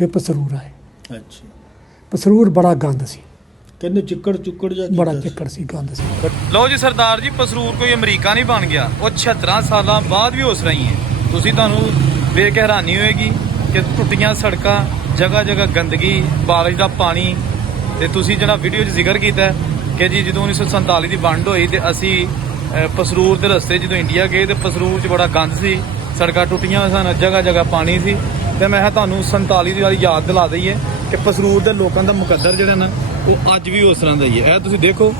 ਫਿਰ ਪਸਰੂਰ ਆਏ। ਅੱਛਾ, ਪਸਰੂਰ ਬੜਾ ਗੰਦ ਸੀ, ਕਹਿੰਦੇ ਚਿੱਕੜ ਚੁੱਕੜ ਜਾਂ ਬੜਾ ਚਿੱਕੜ ਸੀ, ਗੰਦ ਸੀ। ਲਓ ਜੀ ਸਰਦਾਰ ਜੀ, ਪਸਰੂਰ ਕੋਈ ਅਮਰੀਕਾ ਨਹੀਂ ਬਣ ਗਿਆ, ਉਹ 76 ਸਾਲਾਂ ਬਾਅਦ ਵੀ ਉਸ ਰਹੀ ਹੈ। ਤੁਸੀਂ ਤੁਹਾਨੂੰ ਵੇਖ ਕੇ ਹੈਰਾਨੀ ਹੋਏਗੀ ਕਿ ਟੁੱਟੀਆਂ ਸੜਕਾਂ, ਜਗ੍ਹਾ ਜਗ੍ਹਾ ਗੰਦਗੀ, ਬਾਰਿਸ਼ ਦਾ ਪਾਣੀ। ਤੇ ਤੁਸੀਂ ਜਿਹੜਾ ਵੀਡੀਓ 'ਚ ਜ਼ਿਕਰ ਕੀਤਾ ਕਿ ਜੀ ਜਦੋਂ 1947 ਦੀ ਵੰਡ ਹੋਈ ਤੇ ਅਸੀਂ ਪਸਰੂਰ ਦੇ ਰਸਤੇ ਜਦੋਂ ਇੰਡੀਆ ਗਏ ਤੇ ਪਸਰੂਰ 'ਚ ਬੜਾ ਗੰਦ ਸੀ, ਸੜਕਾਂ ਟੁੱਟੀਆਂ ਸਨ, ਜਗ੍ਹਾ ਜਗ੍ਹਾ ਪਾਣੀ ਸੀ। ਤੇ ਮੈਂ ਕਿਹਾ ਤੁਹਾਨੂੰ 47 ਦੀ ਵਾਲੀ ਯਾਦ ਦਿਲਾ ਦਈਏ ਕਿ ਪਸਰੂਰ ਦੇ ਲੋਕਾਂ ਦਾ ਮੁਕੱਦਰ ਜਿਹੜਾ ਨਾ ਉਹ ਅੱਜ ਵੀ ਉਸ ਤਰ੍ਹਾਂ ਦਾ ਹੀ ਹੈ। ਇਹ ਤੁਸੀਂ ਦੇਖੋ,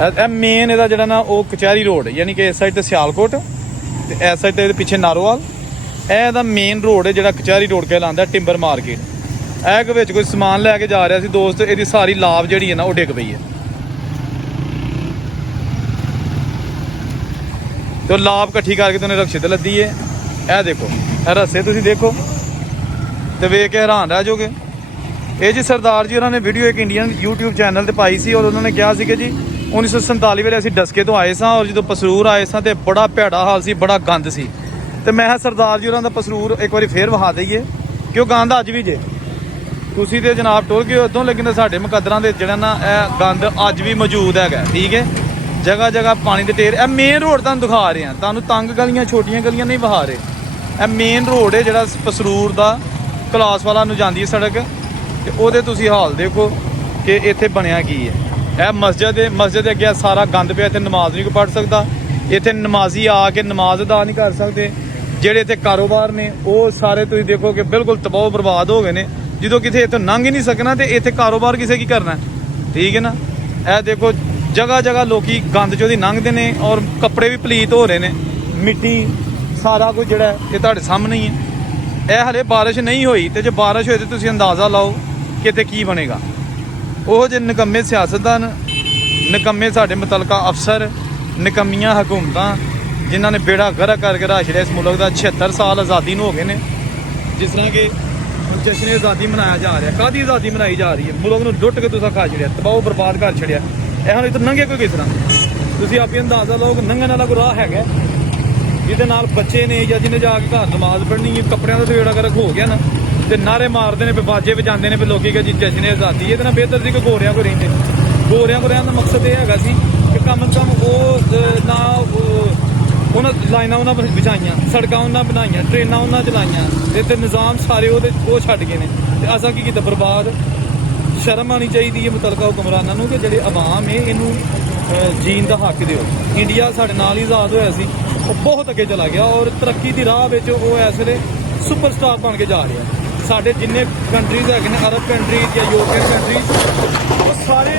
ਇਹ ਮੇਨ ਇਹਦਾ ਜਿਹੜਾ ਨਾ ਉਹ ਕਚਹਿਰੀ ਰੋਡ, ਯਾਨੀ ਕਿ ਇਸ ਸਾਈਡ ਤੇ ਸਿਆਲਕੋਟ ਤੇ ਇਸ ਸਾਈਡ ਤੇ ਇਹਦੇ ਪਿੱਛੇ ਨਾਰੋਵਾਲ। ਇਹ ਦਾ ਮੇਨ ਰੋਡ ਹੈ ਜਿਹੜਾ ਕਚਹਿਰੀ ਰੋਡ ਕਹਿਲਾਂਦਾ, ਟਿੰਬਰ ਮਾਰਕੀਟ। ਇਹ ਵਿੱਚ ਕੋਈ ਸਮਾਨ ਲੈ ਕੇ ਜਾ ਰਿਹਾ ਸੀ ਦੋਸਤ, ਇਹਦੀ ਸਾਰੀ ਲਾਭ ਜਿਹੜੀ ਹੈ ਨਾ ਉਹ ਡਿੱਗ ਪਈ ਹੈ। ਤੇ ਲਾਭ ਇਕੱਠੀ ਕਰਕੇ ਤੇ ਉਹਨੇ ਰਕਸ਼ੇ ਤੇ ਲੱਦੀ ਹੈ। ਇਹ ਦੇਖੋ, ਇਹ ਰਸਤੇ ਤੁਸੀਂ ਦੇਖੋ ਤੇ ਵੇਖ ਕੇ ਹੈਰਾਨ ਰਹਿ ਜਾਓਗੇ। ਇਹ ਜੀ ਸਰਦਾਰ ਜੀ ਉਹਨਾਂ ਨੇ ਵੀਡੀਓ ਇੱਕ ਇੰਡੀਅਨ YouTube ਚੈਨਲ ਤੇ ਪਾਈ ਸੀ ਔਰ ਉਹਨਾਂ ਨੇ ਕਿਹਾ ਸੀ ਕਿ ਜੀ 1947 ਵੇਲੇ ਅਸੀਂ ਡਸਕੇ ਤੋਂ ਆਏ ਸਾਂ ਔਰ ਜਦੋਂ ਪਸਰੂਰ ਆਏ ਸਾਂ ਤੇ ਬੜਾ ਭੈੜਾ ਹਾਲ ਸੀ, ਬੜਾ ਗੰਦ ਸੀ। ਤੇ ਮੈਂ ਕਿਹਾ ਸਰਦਾਰ ਜੀ ਉਹਨਾਂ ਦਾ ਪਸਰੂਰ ਇੱਕ ਵਾਰੀ ਫੇਰ ਵਿਖਾ ਦਈਏ ਕਿ ਉਹ ਗੰਦ ਅੱਜ ਵੀ ਜੇ। ਤੁਸੀਂ ਤੇ ਜਨਾਬ ਟੁਰ ਗਏ ਉਦੋਂ, ਲੇਕਿਨ ਸਾਡੇ ਮੁਕੱਦਰਾਂ ਦੇ ਜਿਹੜਾ ਨਾ ਇਹ ਗੰਦ ਅੱਜ ਵੀ ਮੌਜੂਦ ਹੈਗਾ। ਠੀਕ ਹੈ, ਜਗ੍ਹਾ ਜਗ੍ਹਾ ਪਾਣੀ ਦੇ ਢੇਰ। ਇਹ ਮੇਨ ਰੋਡ ਤੁਹਾਨੂੰ ਦਿਖਾ ਰਹੇ ਹਾਂ, ਤੁਹਾਨੂੰ ਤੰਗ ਗਲੀਆਂ, ਛੋਟੀਆਂ ਗਲੀਆਂ ਨਹੀਂ ਵਿਖਾ ਰਹੇ। ਇਹ ਮੇਨ ਰੋਡ ਹੈ ਜਿਹੜਾ ਪਸਰੂਰ ਦਾ, ਕਲਾਸ ਵਾਲਾ ਨੂੰ ਜਾਂਦੀ ਹੈ ਸੜਕ। ਤੇ ਉਹਦੇ ਤੁਸੀਂ ਹਾਲ ਦੇਖੋ ਕਿ ਇੱਥੇ ਬਣਿਆ ਕੀ ਹੈ। ਇਹ ਮਸਜਿਦ ਹੈ, ਮਸਜਿਦ ਦੇ ਅੱਗੇ ਸਾਰਾ ਗੰਦ ਪਿਆ। ਇੱਥੇ ਨਮਾਜ਼ ਨਹੀਂ ਕੋਈ ਪੜ੍ਹ ਸਕਦਾ, ਇੱਥੇ ਨਮਾਜ਼ੀ ਆ ਕੇ ਨਮਾਜ਼ ਅਦਾ ਨਹੀਂ ਕਰ ਸਕਦੇ। ਜਿਹੜੇ ਇੱਥੇ ਕਾਰੋਬਾਰ ਨੇ ਉਹ ਸਾਰੇ ਤੁਸੀਂ ਦੇਖੋ ਕਿ ਬਿਲਕੁਲ ਤਬਾਹ ਬਰਬਾਦ ਹੋ ਗਏ ਨੇ। ਜਦੋਂ ਕਿਤੇ ਇੱਥੋਂ ਲੰਘ ਹੀ ਨਹੀਂ ਸਕਣਾ ਤੇ ਇੱਥੇ ਕਾਰੋਬਾਰ ਕਿਸੇ ਕੀ ਕਰਨਾ, ਠੀਕ ਹੈ ਨਾ। ਇਹ ਦੇਖੋ ਜਗ੍ਹਾ ਜਗ੍ਹਾ ਲੋਕੀ ਗੰਦ 'ਚ ਉਹਦੀ ਲੰਘਦੇ ਨੇ ਔਰ ਕੱਪੜੇ ਵੀ ਪਲੀਤ ਹੋ ਰਹੇ ਨੇ, ਮਿੱਟੀ ਸਾਰਾ ਕੁਝ ਜਿਹੜਾ ਇਹ ਤੁਹਾਡੇ ਸਾਹਮਣੇ ਹੀ ਹੈ। ਇਹ ਹਲੇ ਬਾਰਿਸ਼ ਨਹੀਂ ਹੋਈ ਤੇ ਜੇ ਬਾਰਿਸ਼ ਹੋਏ ਤੇ ਤੁਸੀਂ ਅੰਦਾਜ਼ਾ ਲਾਓ ਕਿ ਇੱਥੇ ਕੀ ਬਣੇਗਾ। ਉਹ ਜੇ ਨਿਕੰਮੇ ਸਿਆਸਤਦਾਨ, ਨਿਕੰਮੇ ਸਾਡੇ ਮੁਤਲਕਾ ਅਫਸਰ, ਨਿਕੰਮੀਆਂ ਹਕੂਮਤਾਂ ਜਿਨ੍ਹਾਂ ਨੇ ਬੇੜਾ ਗਰਕ ਕਰਕੇ ਰੱਖ ਛੜਿਆ ਇਸ ਮੁਲਕ ਦਾ। 76 ਸਾਲ ਆਜ਼ਾਦੀ ਨੂੰ ਹੋ ਗਏ ਨੇ। ਜਿਸ ਤਰ੍ਹਾਂ ਕਿ ਜਸ਼ਨ ਆਜ਼ਾਦੀ ਮਨਾਇਆ ਜਾ ਰਿਹਾ, ਕਾਹਦੀ ਆਜ਼ਾਦੀ ਮਨਾਈ ਜਾ ਰਹੀ ਹੈ? ਮੁਲਕ ਨੂੰ ਲੁੱਟ ਕੇ ਤੁਸੀਂ ਖਾ ਛੜਿਆ, ਤਬਾਹ ਬਰਬਾਦ ਕਰ ਛੜਿਆ। ਇਹ ਹੁਣ ਇੱਥੇ ਲੰਘੇ ਕੋਈ ਕਿਸ ਤਰ੍ਹਾਂ? ਤੁਸੀਂ ਆਪੇ ਅੰਦਾਜ਼ਾ ਲਾਓ ਕਿ ਲੰਘਣ ਵਾਲਾ ਕੋਈ ਰਾਹ ਹੈਗਾ ਜਿਹਦੇ ਨਾਲ ਬੱਚੇ ਨੇ ਜਾਂ ਜਿਹਨੇ ਜਾ ਕੇ ਘਰ ਨਮਾਜ਼ ਪੜ੍ਹਨੀ ਹੈ, ਕੱਪੜਿਆਂ ਦਾ ਬੇੜਾ ਗਰਕ ਹੋ ਗਿਆ ਨਾ, ਤੇ ਨਾਰੇ ਮਾਰਦੇ ਨੇ, ਬਾਜੇ ਵਜਾਉਂਦੇ ਨੇ ਵੀ ਲੋਕੀ ਕਿ ਜੀ ਜਸ਼ਨ ਆਜ਼ਾਦੀ। ਇਹਦੇ ਨਾਲ ਬਿਹਤਰ ਸੀ ਕਿ ਗੋਰਿਆਂ ਕੋ ਰਹਿੰਦੇ। ਗੋਰਿਆਂ ਦਾ ਮਕਸਦ ਇਹ ਹੈਗਾ ਸੀ ਕਿ ਕਮ ਸੇ ਕਮ ਉਹ ਨਾ ਉਹਨਾਂ ਲਾਈਨਾਂ ਉਹਨਾਂ ਵਿਛਾਈਆਂ, ਸੜਕਾਂ ਉਹਨਾਂ ਬਣਾਈਆਂ, ਟ੍ਰੇਨਾਂ ਉਹਨਾਂ ਚਲਾਈਆਂ, ਤੇ ਨਿਜ਼ਾਮ ਸਾਰੇ ਉਹ ਛੱਡ ਗਏ ਨੇ। ਤੇ ਅਸਾਂ ਕੀ ਕੀਤਾ? ਬਰਬਾਦ। ਸ਼ਰਮ ਆਉਣੀ ਚਾਹੀਦੀ ਹੈ ਮੁਤਲਕਾ ਹੁਕਮਰਾਨਾਂ ਨੂੰ ਕਿ ਜਿਹੜੇ ਆਵਾਮ ਹੈ ਇਹਨੂੰ ਜੀਣ ਦਾ ਹੱਕ ਦਿਓ। ਇੰਡੀਆ ਸਾਡੇ ਨਾਲ ਹੀ ਆਜ਼ਾਦ ਹੋਇਆ ਸੀ, ਉਹ ਬਹੁਤ ਅੱਗੇ ਚਲਾ ਗਿਆ ਔਰ ਤਰੱਕੀ ਦੀ ਰਾਹ ਵਿੱਚ ਉਹ ਇਸ ਵੇਲੇ ਸੁਪਰਸਟਾਰ ਬਣ ਕੇ ਜਾ ਰਿਹਾ। ਸਾਡੇ ਜਿੰਨੇ ਕੰਟਰੀਜ਼ ਹੈਗੇ ਨੇ, ਅਰਬ ਕੰਟਰੀਜ਼ ਜਾਂ ਯੂਰਪੀਅਨ ਕੰਟਰੀਜ਼, ਉਹ ਸਾਰੇ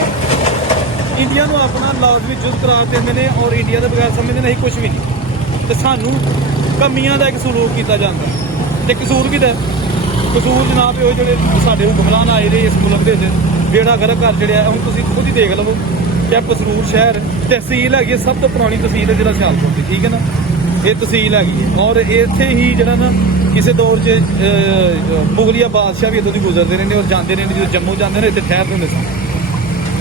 ਇੰਡੀਆ ਨੂੰ ਆਪਣਾ ਲਾਜ਼ਮੀ ਜੁਜ਼ ਕਰਾਰ ਦਿੰਦੇ ਨੇ ਔਰ ਇੰਡੀਆ ਦੇ ਬਗੈਰ ਸਮਝਦੇ ਨੇ ਅਸੀਂ ਕੁਝ ਵੀ ਨਹੀਂ। ਤੇ ਸਾਨੂੰ ਕਮੀਆਂ ਦਾ ਇੱਕ ਸਲੂਕ ਕੀਤਾ ਜਾਂਦਾ। ਤੇ ਕਸੂਰ ਕਿਹਦਾ? ਕਸੂਰ ਜਨਾਬ ਉਹ ਜਿਹੜੇ ਸਾਡੇ ਹੁਕਮਰਾਨ ਆਏ ਨੇ ਇਸ ਮੁਲਕ ਦੇ ਵਿੱਚ ਬੇੜਾ ਗਰਕ ਕਰ ਛੜਿਆ। ਹੁਣ ਤੁਸੀਂ ਖੁਦ ਹੀ ਦੇਖ ਲਵੋ ਕਿ ਪਸਰੂਰ ਸ਼ਹਿਰ ਤਹਿਸੀਲ ਹੈਗੀ ਹੈ, ਸਭ ਤੋਂ ਪੁਰਾਣੀ ਤਹਿਸੀਲ ਹੈ ਜਿਹੜਾ ਸਿਆਲਕੋਟ ਦੀ, ਠੀਕ ਹੈ ਨਾ। ਇਹ ਤਹਿਸੀਲ ਹੈਗੀ ਹੈ ਔਰ ਇੱਥੇ ਹੀ ਜਿਹੜਾ ਨਾ ਕਿਸੇ ਦੌਰ 'ਚ ਮੁਗਲੀਆ ਬਾਦਸ਼ਾਹ ਵੀ ਇੱਥੋਂ ਦੀ ਗੁਜ਼ਰਦੇ ਰਹਿੰਦੇ ਔਰ ਜਾਂਦੇ ਰਹਿੰਦੇ। ਜਦੋਂ ਜੰਮੂ ਜਾਂਦੇ ਨੇ ਇੱਥੇ ਠਹਿਰਦੇ ਹੁੰਦੇ ਸਨ।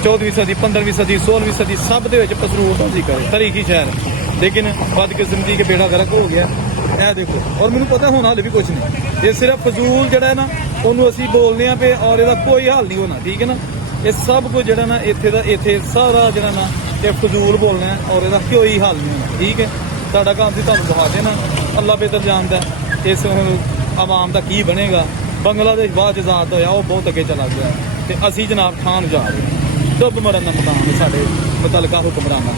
14ਵੀਂ ਸਦੀ, 15ਵੀਂ ਸਦੀ, 16ਵੀਂ ਸਦੀ ਸਭ ਦੇ ਵਿੱਚ ਪਸਰੂਰ ਦਾ ਜ਼ਿਕਰ ਹੈ, ਤਾਰੀਖੀ ਸ਼ਹਿਰ। ਲੇਕਿਨ ਬਦਕਿਸਮਤੀ ਕੇ ਬੇੜਾ ਗਰਕ ਹੋ ਗਿਆ। ਇਹ ਦੇਖੋ, ਔਰ ਮੈਨੂੰ ਪਤਾ ਹੁਣ ਹਾਲੇ ਵੀ ਕੁਝ ਨਹੀਂ। ਇਹ ਸਿਰਫ ਫਜ਼ੂਲ ਜਿਹੜਾ ਹੈ ਨਾ ਉਹਨੂੰ ਅਸੀਂ ਬੋਲਦੇ ਹਾਂ ਪਏ ਔਰ ਇਹਦਾ ਕੋਈ ਹੱਲ ਨਹੀਂ ਹੋਣਾ, ਠੀਕ ਹੈ ਨਾ। ਇਹ ਸਭ ਕੁਝ ਜਿਹੜਾ ਨਾ ਇੱਥੇ ਸਾਰਾ ਜਿਹੜਾ ਨਾ ਇਹ ਫਜ਼ੂਲ ਬੋਲਣਾ ਹੈ ਔਰ ਇਹਦਾ ਕੋਈ ਹੱਲ ਨਹੀਂ ਹੋਣਾ, ਠੀਕ ਹੈ। ਸਾਡਾ ਕੰਮ ਸੀ ਤੁਹਾਨੂੰ ਦਿਖਾ ਦੇਣਾ। ਅੱਲਾ ਬਿਹਤਰ ਜਾਣਦਾ ਇਸ ਆਵਾਮ ਦਾ ਕੀ ਬਣੇਗਾ। ਬੰਗਲਾਦੇਸ਼ ਬਾਅਦ ਆਜ਼ਾਦ ਹੋਇਆ, ਉਹ ਬਹੁਤ ਅੱਗੇ ਚਲਾ ਗਿਆ ਤੇ ਅਸੀਂ ਜਨਾਬ ਖਾਨ ਜਾ ਰਹੇ ਹਾਂ। ਡੁੱਬ ਮਰਨ ਦਾ ਮੈਦਾਨ ਸਾਡੇ ਮੁਤਲਕਾ ਹੁਕਮਰਾਨਾਂ